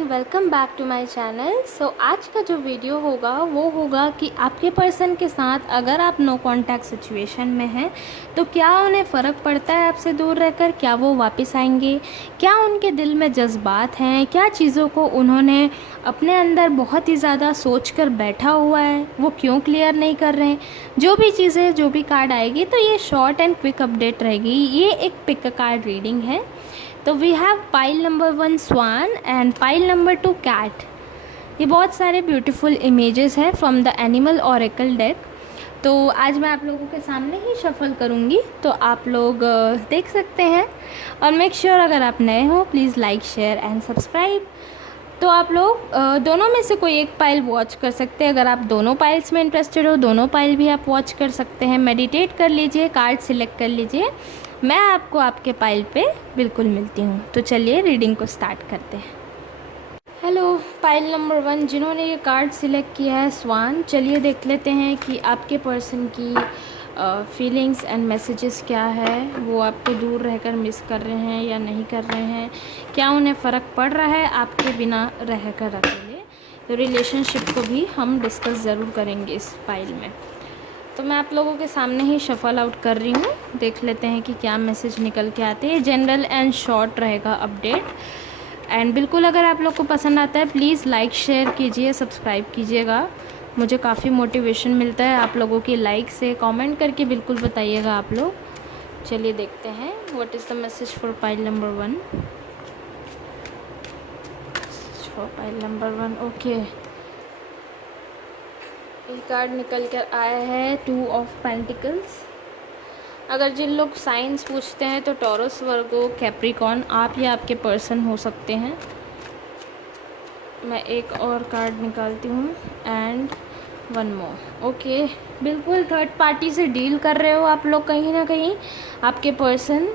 Welcome back to my channel. आज का जो वीडियो होगा वो होगा कि आपके पर्सन के साथ अगर आप नो कांटेक्ट सिचुएशन में हैं तो क्या उन्हें फ़र्क पड़ता है आपसे दूर रहकर, क्या वो वापस आएंगे, क्या उनके दिल में जज्बात हैं, क्या चीज़ों को उन्होंने अपने अंदर बहुत ही ज़्यादा सोच कर बैठा हुआ है, वो क्यों क्लियर नहीं कर रहे हैं। जो भी चीज़ें, जो भी कार्ड आएगी तो ये शॉर्ट एंड क्विक अपडेट रहेगी। ये एक पिक कार्ड रीडिंग है। तो we have pile number 1 swan and pile number 2 cat. ये बहुत सारे ब्यूटीफुल इमेजेस हैं from the animal oracle deck. तो आज मैं आप लोगों के सामने ही शफल करूँगी, तो आप लोग देख सकते हैं। और मेक श्योर अगर आप नए हो please like, share and subscribe. तो आप लोग दोनों में से कोई एक पाइल वॉच कर सकते हैं। अगर आप दोनों पाइल्स में इंटरेस्टेड हो, दोनों पाइल भी आप वॉच कर सकते हैं। मेडिटेट कर लीजिए, कार्ड सिलेक्ट कर लीजिए। मैं आपको आपके पाइल पे बिल्कुल मिलती हूँ। तो चलिए रीडिंग को स्टार्ट करते हैं। हेलो पाइल नंबर 1 जिन्होंने ये कार्ड सिलेक्ट किया है स्वान, चलिए देख लेते हैं कि आपके पर्सन की फीलिंग्स एंड मैसेजेस क्या है। वो आपको दूर रहकर मिस कर रहे हैं या नहीं कर रहे हैं, क्या उन्हें फ़र्क पड़ रहा है आपके बिना रहकर अकेले। तो रिलेशनशिप को भी हम डिस्कस ज़रूर करेंगे इस फाइल में। तो मैं आप लोगों के सामने ही शफल आउट कर रही हूँ, देख लेते हैं कि क्या मैसेज निकल के आते हैं। जनरल एंड शॉर्ट रहेगा अपडेट। एंड बिल्कुल अगर आप लोग को पसंद आता है प्लीज़ लाइक, शेयर कीजिए, सब्सक्राइब कीजिएगा। मुझे काफ़ी मोटिवेशन मिलता है आप लोगों की लाइक से। कमेंट करके बिल्कुल बताइएगा आप लोग। चलिए देखते हैं what is the message for pile number 1। For pile number 1 okay, ये कार्ड निकल कर आया है 2 ऑफ पेंटिकल्स। अगर जिन लोग साइंस पूछते हैं तो टॉरस, वर्गो, कैप्रिकॉर्न आप या आपके पर्सन हो सकते हैं। मैं एक और कार्ड निकालती हूँ एंड 1 मोर। ओके, बिल्कुल थर्ड पार्टी से डील कर रहे हो आप लोग कहीं ना कहीं। आपके पर्सन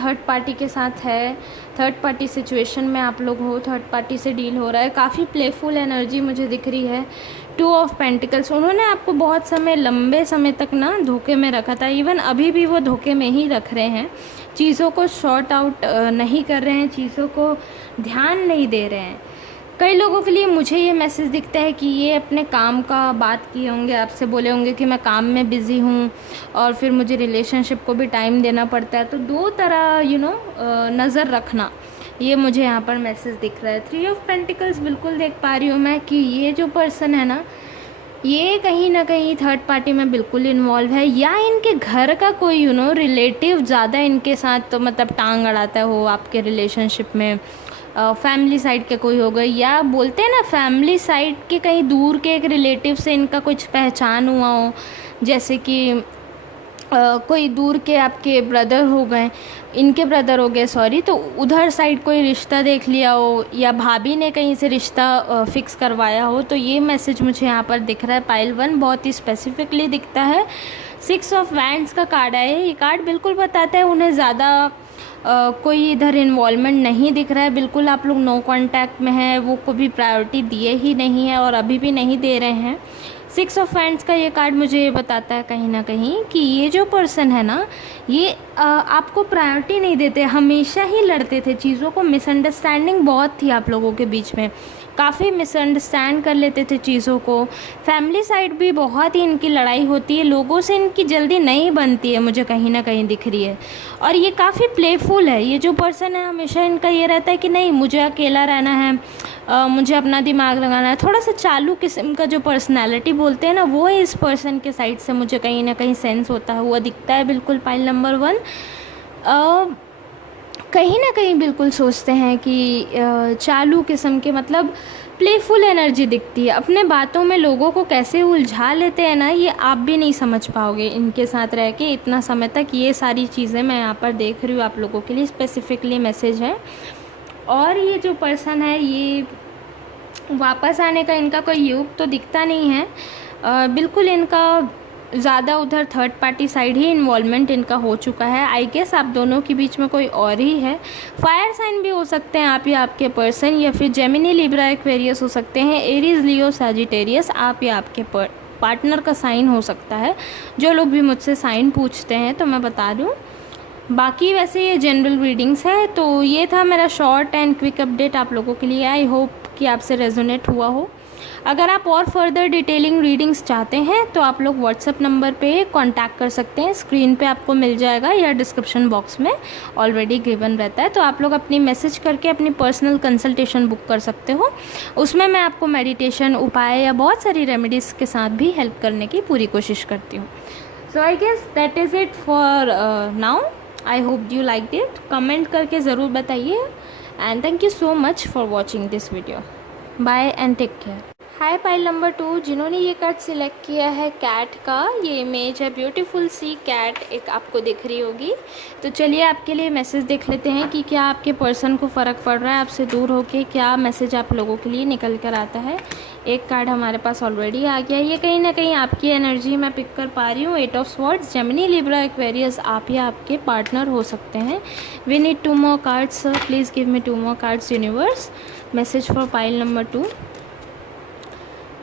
थर्ड पार्टी के साथ है, थर्ड पार्टी सिचुएशन में आप लोग हो, थर्ड पार्टी से डील हो रहा है। काफ़ी प्लेफुल एनर्जी मुझे दिख रही है। 2 ऑफ पेंटिकल्स, उन्होंने आपको बहुत समय, लंबे समय तक ना धोखे में रखा था। इवन अभी भी वो धोखे में ही रख रहे हैं, चीज़ों को सॉर्ट आउट नहीं कर रहे हैं, चीज़ों को ध्यान नहीं दे रहे हैं। कई लोगों के लिए मुझे ये मैसेज दिखता है कि ये अपने काम का बात किए होंगे, आपसे बोले होंगे कि मैं काम में बिज़ी हूँ और फिर मुझे रिलेशनशिप को भी टाइम देना पड़ता है। तो 2 तरह नज़र रखना, ये मुझे यहाँ पर मैसेज दिख रहा है। 3 ऑफ पेंटिकल्स बिल्कुल देख पा रही हूँ मैं कि ये जो पर्सन है ना, ये कहीं ना कहीं थर्ड पार्टी में बिल्कुल इन्वॉल्व है, या इनके घर का कोई रिलेटिव ज़्यादा इनके साथ तो मतलब टांग अड़ाता हो आपके रिलेशनशिप में। फैमिली साइड के कोई हो गए, या बोलते हैं ना फैमिली साइड के कहीं दूर के एक रिलेटिव से इनका कुछ पहचान हुआ हो, जैसे कि कोई दूर के आपके ब्रदर हो गए, इनके ब्रदर हो गए सॉरी, तो उधर साइड कोई रिश्ता देख लिया हो, या भाभी ने कहीं से रिश्ता फिक्स करवाया हो। तो ये मैसेज मुझे यहाँ पर दिख रहा है। पाइल 1 बहुत ही स्पेसिफिकली दिखता है। 6 ऑफ वैंड्स का कार्ड आया है। ये कार्ड बिल्कुल बताता है उन्हें ज़्यादा कोई इधर इन्वॉल्वमेंट नहीं दिख रहा है। बिल्कुल आप लोग नो कांटेक्ट में हैं, वो को भी प्रायोरिटी दिए ही नहीं है और अभी भी नहीं दे रहे हैं। 6 ऑफ वैंड्स का ये कार्ड मुझे ये बताता है कहीं ना कहीं कि ये जो पर्सन है ना, ये आपको प्रायोरिटी नहीं देते, हमेशा ही लड़ते थे चीज़ों को। मिसअंडरस्टैंडिंग बहुत थी आप लोगों के बीच में, काफ़ी मिसअंडरस्टैंड कर लेते थे चीज़ों को। फैमिली साइड भी बहुत ही इनकी लड़ाई होती है, लोगों से इनकी जल्दी नहीं बनती है, मुझे कहीं ना कहीं दिख रही है। और ये काफ़ी प्लेफुल है। ये जो पर्सन है हमेशा इनका ये रहता है कि नहीं मुझे अकेला रहना है, मुझे अपना दिमाग लगाना है। थोड़ा सा चालू किस्म का जो पर्सनैलिटी बोलते हैं ना, वो है इस पर्सन के साइड से मुझे कहीं ना कहीं सेंस होता है, वो दिखता है बिल्कुल। पाइल नंबर 1 कहीं ना कहीं बिल्कुल सोचते हैं कि चालू किस्म के, मतलब प्लेफुल एनर्जी दिखती है। अपने बातों में लोगों को कैसे उलझा लेते हैं ना, ये आप भी नहीं समझ पाओगे इनके साथ रह के इतना समय तक। ये सारी चीज़ें मैं यहाँ पर देख रही हूँ आप लोगों के लिए स्पेसिफिकली मैसेज है। और ये जो पर्सन है, ये वापस आने का इनका कोई योग तो दिखता नहीं है। बिल्कुल इनका ज़्यादा उधर थर्ड पार्टी साइड ही इन्वॉल्वमेंट इनका हो चुका है। आई गेस आप दोनों के बीच में कोई और ही है। फायर साइन भी हो सकते हैं आप या आपके पर्सन, या फिर जेमिनी, लिब्रा, एक्वेरियस हो सकते हैं। एरीज, लियो, सैजिटेरियस आप या आपके पार्टनर का साइन हो सकता है। जो लोग भी मुझसे साइन पूछते हैं तो मैं बता दूँ बाकी वैसे ये जनरल रीडिंग्स है। तो ये था मेरा शॉर्ट एंड क्विक अपडेट आप लोगों के लिए। आई होप कि आपसे रेजोनेट हुआ हो। अगर आप और फर्दर डिटेलिंग रीडिंग्स चाहते हैं तो आप लोग व्हाट्सएप नंबर पे कांटेक्ट कर सकते हैं, स्क्रीन पे आपको मिल जाएगा या डिस्क्रिप्शन बॉक्स में ऑलरेडी गिवन रहता है। तो आप लोग अपनी मैसेज करके अपनी पर्सनल कंसल्टेशन बुक कर सकते हो। उसमें मैं आपको मेडिटेशन, उपाय या बहुत सारी रेमेडीज़ के साथ भी हेल्प करने की पूरी कोशिश करती हूँ। So I guess that is it for now. I hope you like it. Comment करके ज़रूर बताइए and thank you so much for watching this video. Bye and take care. Hi pile number 2, जिन्होंने ये कार्ड सिलेक्ट किया है cat का, ये image है ब्यूटीफुल सी कैट एक आपको दिख रही होगी। तो चलिए आपके लिए मैसेज देख लेते हैं कि क्या आपके पर्सन को फ़र्क पड़ रहा है आपसे दूर होके, क्या मैसेज आप लोगों के लिए निकल कर आता है। एक कार्ड हमारे पास ऑलरेडी आ गया। ये कहीं ना कहीं आपकी एनर्जी मैं पिक कर पा रही हूँ। 8 of swords, Gemini, Libra, Aquarius, आप या आपके पार्टनर हो सकते हैं। We need 2 more cards sir, please give me 2 more cards universe. Message for pile number 2।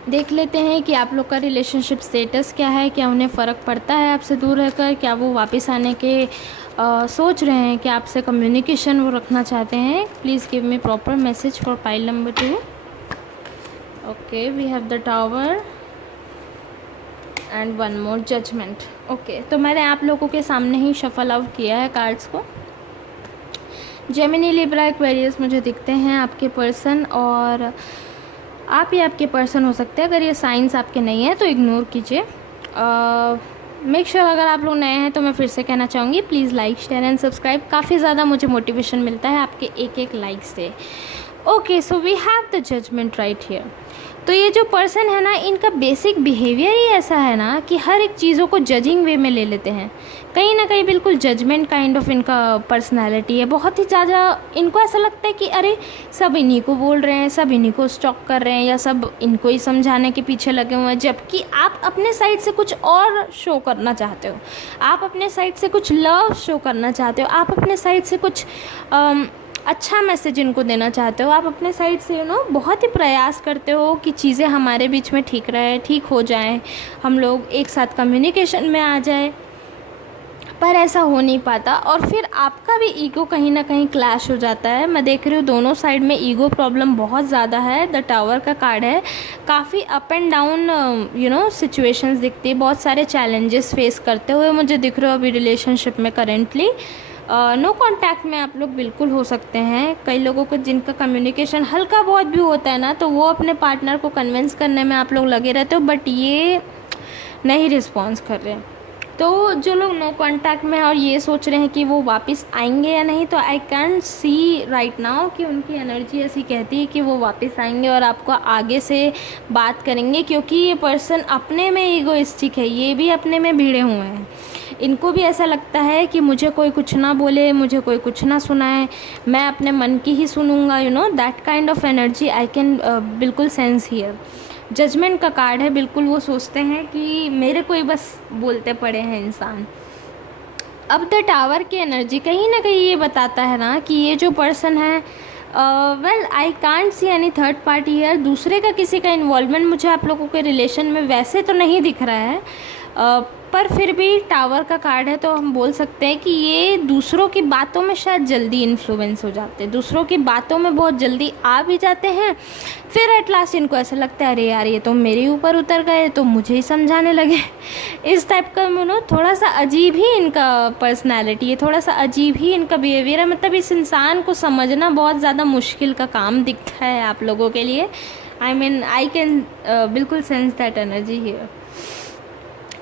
देख लेते हैं कि आप लोग का रिलेशनशिप स्टेटस क्या है, क्या उन्हें फ़र्क पड़ता है आपसे दूर रहकर, क्या वो वापस आने के सोच रहे हैं, क्या आपसे कम्युनिकेशन वो रखना चाहते हैं। Please give me proper message for pile number 2। Okay, we have the tower and 1 more judgement. Okay, तो मैंने आप लोगों के सामने ही शफल आउट किया है कार्ड्स को। जेमिनी, लिब्रा, एक्वेरियस मुझे दिखते हैं आपके पर्सन, और आप ही आपके पर्सन हो सकते हैं। अगर ये साइंस आपके नहीं है तो इग्नोर कीजिए। मेक श्योर अगर आप लोग नए हैं तो मैं फिर से कहना चाहूँगी, please like, share and subscribe. काफ़ी ज़्यादा मुझे मोटिवेशन मिलता है आपके एक एक लाइक से। Okay, so we have the judgement right here. तो ये जो पर्सन है ना, इनका बेसिक बिहेवियर ही ऐसा है ना कि हर एक चीज़ों को जजिंग वे में ले लेते हैं। कहीं ना कहीं बिल्कुल जजमेंट काइंड ऑफ इनका पर्सनालिटी है। बहुत ही ज़्यादा इनको ऐसा लगता है कि अरे सब इन्हीं को बोल रहे हैं, सब इन्हीं को स्टॉक कर रहे हैं, या सब इनको ही समझाने के पीछे लगे हुए हैं, जबकि आप अपने साइड से कुछ और शो करना चाहते हो। आप अपने साइड से कुछ लव शो करना चाहते हो। आप अपने साइड से कुछ अच्छा मैसेज इनको देना चाहते हो। आप अपने साइड से बहुत ही प्रयास करते हो कि चीज़ें हमारे बीच में ठीक रहे, ठीक हो जाएं, हम लोग एक साथ कम्युनिकेशन में आ जाए, पर ऐसा हो नहीं पाता। और फिर आपका भी ईगो कहीं ना कहीं क्लैश हो जाता है। मैं देख रही हूँ दोनों साइड में ईगो प्रॉब्लम बहुत ज़्यादा है। द टावर का कार्ड है, काफ़ी अप एंड डाउन सिचुएशंस दिखती है। बहुत सारे चैलेंजेस फेस करते हुए मुझे दिख रहे हो अभी रिलेशनशिप में करेंटली। नो कांटेक्ट में आप लोग बिल्कुल हो सकते हैं। कई लोगों को जिनका कम्युनिकेशन हल्का बहुत भी होता है ना, तो वो अपने पार्टनर को कन्विंस करने में आप लोग लगे रहते हो, बट ये नहीं रिस्पॉन्स कर रहे हैं। तो जो लोग नो कांटेक्ट में हैं और ये सोच रहे हैं कि वो वापस आएंगे या नहीं, तो I can see right now कि उनकी एनर्जी ऐसी कहती है कि वो वापस आएंगे और आपको आगे से बात करेंगे, क्योंकि ये पर्सन अपने में ईगोइस्टिक है। ये भी अपने में भिड़े हुए हैं। इनको भी ऐसा लगता है कि मुझे कोई कुछ ना बोले, मुझे कोई कुछ ना सुनाए, मैं अपने मन की ही सुनूंगा। That kind of energy I can बिल्कुल सेंस हियर। जजमेंट का कार्ड है। बिल्कुल वो सोचते हैं कि मेरे को ही बस बोलते पड़े हैं इंसान। अब द टावर की एनर्जी कहीं ना कहीं ये बताता है ना कि ये जो पर्सन है, well I can't see any third party here. दूसरे का किसी का इन्वॉल्वमेंट मुझे आप लोगों के रिलेशन में वैसे तो नहीं दिख रहा है, पर फिर भी टावर का कार्ड है तो हम बोल सकते हैं कि ये दूसरों की बातों में शायद जल्दी इन्फ्लुएंस हो जाते हैं, दूसरों की बातों में बहुत जल्दी आ भी जाते हैं। फिर एट लास्ट इनको ऐसा लगता है अरे यार ये तो मेरे ऊपर उतर गए, तो मुझे ही समझाने लगे। इस टाइप का थोड़ा सा अजीब ही इनका पर्सनैलिटी है, थोड़ा सा अजीब ही इनका बिहेवियर है। मतलब इस इंसान को समझना बहुत ज़्यादा मुश्किल का काम दिखता है आप लोगों के लिए। आई कैन बिल्कुल sense that energy here.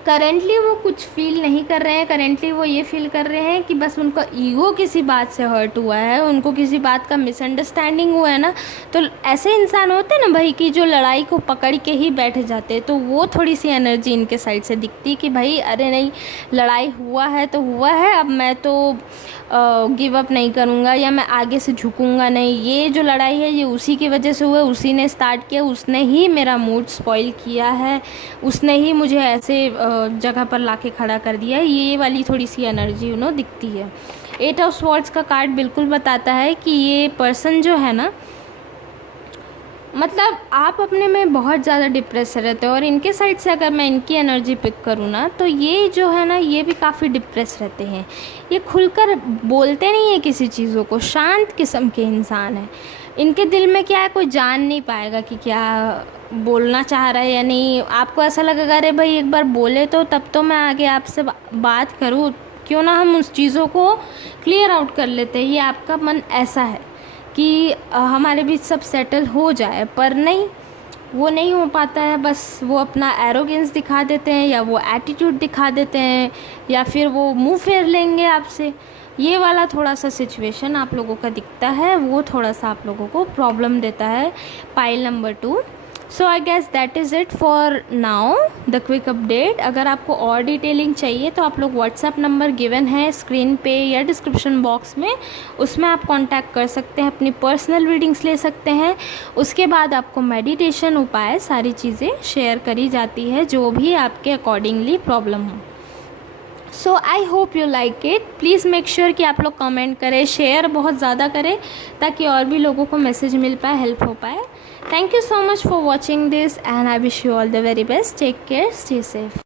Currently वो कुछ फील नहीं कर रहे हैं। करेंटली वो ये फील कर रहे हैं कि बस उनका ईगो किसी बात से हर्ट हुआ है, उनको किसी बात का मिसअंडरस्टैंडिंग हुआ है ना। तो ऐसे इंसान होते हैं ना भाई कि जो लड़ाई को पकड़ के ही बैठ जाते हैं, तो वो थोड़ी सी एनर्जी इनके साइड से दिखती है कि भाई अरे नहीं, लड़ाई हुआ है तो हुआ है, अब मैं तो गिव अप नहीं करूँगा या मैं आगे से झुकूँगा नहीं। ये जो लड़ाई है ये उसी की वजह से हुआ है, उसी ने स्टार्ट किया, उसने ही मेरा मूड स्पॉइल किया है, उसने ही मुझे ऐसे जगह पर लाके खड़ा कर दिया है। ये वाली थोड़ी सी एनर्जी दिखती है। 8 ऑफ स्वॉर्ड्स का कार्ड बिल्कुल बताता है कि ये पर्सन जो है ना, मतलब आप अपने में बहुत ज़्यादा डिप्रेस रहते हो, और इनके साइड से अगर मैं इनकी एनर्जी पिक करूँ ना, तो ये जो है ना, ये भी काफ़ी डिप्रेस रहते हैं। ये खुलकर बोलते नहीं है किसी चीज़ों को, शांत किस्म के इंसान हैं। इनके दिल में क्या है, कोई जान नहीं पाएगा कि क्या बोलना चाह रहा है या नहीं। आपको ऐसा लगेगा अरे भाई एक बार बोले तो तब तो मैं आगे आपसे बात करूँ, क्यों ना हम उस चीज़ों को क्लियर आउट कर लेते हैं। ये आपका मन ऐसा है कि हमारे बीच सब सेटल हो जाए, पर नहीं, वो नहीं हो पाता है। बस वो अपना एरोगेंस दिखा देते हैं, या वो एटीट्यूड दिखा देते हैं, या फिर वो मुंह फेर लेंगे आपसे। ये वाला थोड़ा सा सिचुएशन आप लोगों का दिखता है, वो थोड़ा सा आप लोगों को प्रॉब्लम देता है, pile number 2। So I guess that is it for now, the quick update. अगर आपको और डिटेलिंग चाहिए तो आप लोग व्हाट्सएप नंबर गिवन है स्क्रीन पे या डिस्क्रिप्शन बॉक्स में, उसमें आप कांटेक्ट कर सकते हैं, अपनी पर्सनल रीडिंग्स ले सकते हैं। उसके बाद आपको मेडिटेशन उपाय सारी चीज़ें शेयर करी जाती है, जो भी आपके अकॉर्डिंगली प्रॉब्लम हो। So I hope you like it. Please make sure कि आप लोग कमेंट करें, शेयर बहुत ज़्यादा करें, ताकि और भी लोगों को मैसेज मिल पाए, हेल्प हो पाए। Thank you so much for watching this, and I wish you all the very best. Take care, stay safe.